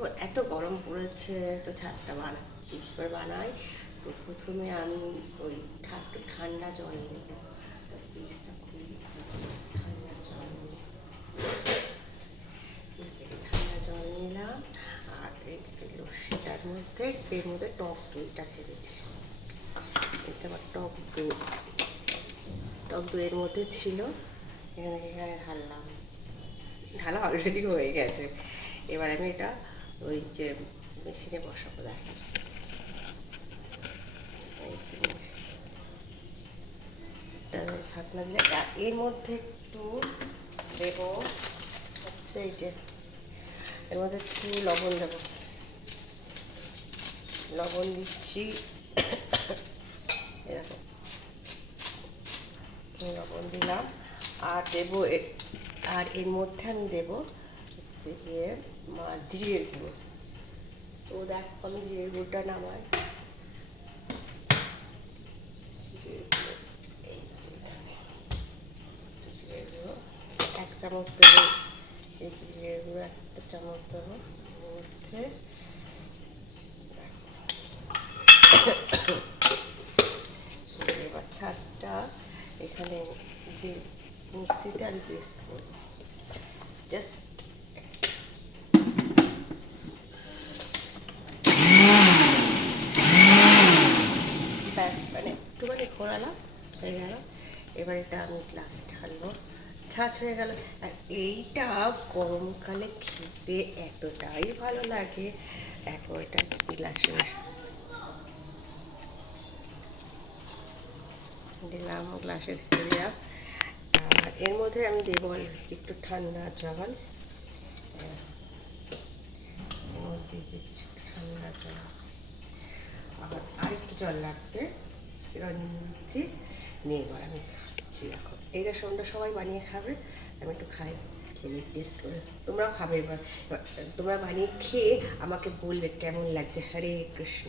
এখন এত গরম পড়েছে, তো ছাঁচটা বানাচ্ছি, কী করে বানাই। তো প্রথমে আমি ওই একটু ঠান্ডা জল নেব, ফ্রিজটা খুলি, ঠান্ডা জল নিই, ফ্রিজ থেকে ঠান্ডা জল নিলাম। আর একটু লস্যিটার মধ্যে এর মধ্যে টক দইটা ছেড়েছি। এটা আমার টক দইয়ের মধ্যে ছিল, এখানে ঢাললাম, ঢালা অলরেডি হয়ে গেছে। এবার আমি এটা ওই যে মেশিনে বসাবো, দেখেন ঢাকনা দিলে। এর মধ্যে একটু দেবো হচ্ছে এই যে, এর মধ্যে একটু লবণ দেবো, লবণ দিচ্ছি, এরকম লবণ দিলাম। আর দেবো, আর এর মধ্যে আমি দেবো হচ্ছে গিয়ে জিরের গুঁড়ো। তো দেখো আমি জিরের গুঁড়োটা নামাই, জিরের গুঁড়ো, এই জিরের গুঁড়ো 1 চামচ দেবো, এই জিরের গুঁড়ো 1 চামচ দেবো মধ্যে। এবার ছাঁচটা এখানে যে মিক্সিতে আমি পেস্ট করবো, জাস্ট ব্যাস, মানে একটুখানি ঘোরালাম, হয়ে গেল। এবার এটা আমি গ্লাসে ঢালবো, ছাঁচ হয়ে গেল। আর এইটা গরমকালে খেতে এতটাই ভালো লাগে। এখন এটা গ্লাসে দিলাম, গ্লাসে ঢেলে দিলাম। আর এর মধ্যে আমি দেবো একটু ঠান্ডা জল, এর মধ্যে দিচ্ছি ঠান্ডা জল, আর একটু জল লাগবে, সেটা নিয়ে নিচ্ছি, নিয়ে এবার আমি খাচ্ছি। এখন এই রেশনটা সবাই বানিয়ে খাবে, আমি একটু খাই, খেয়ে টেস্ট করে তোমরাও খাবে। এবার তোমরা বানিয়ে খেয়ে আমাকে বলবে কেমন লাগছে। হরে কৃষ্ণ।